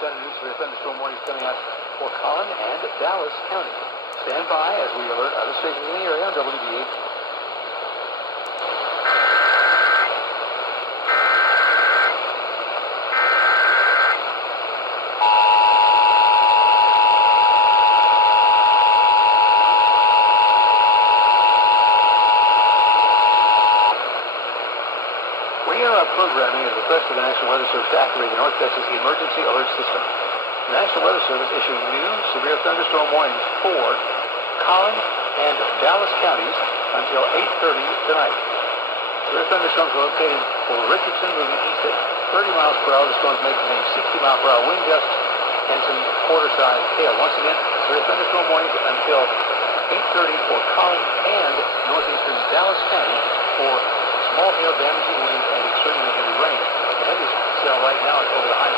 Center new severe thunderstorm warnings coming out for Collin and Dallas County. Stand by as we alert other stations in the area on wbap. We interrupt programming as a request for the National Weather Service to activate the North Texas Emergency Alert System. The National Weather Service issuing new severe thunderstorm warnings for Collin and Dallas counties until 8:30 tonight. Severe thunderstorms are located over Richardson, moving east at 30 miles per hour. The storms may contain 60-mile-per-hour wind gusts and some quarter-sized hail. Once again, severe thunderstorm warnings until 8:30 for Collin and northeastern Dallas County for small hail, damaging winds, and extremely heavy rain. The heaviest cell right now is over the high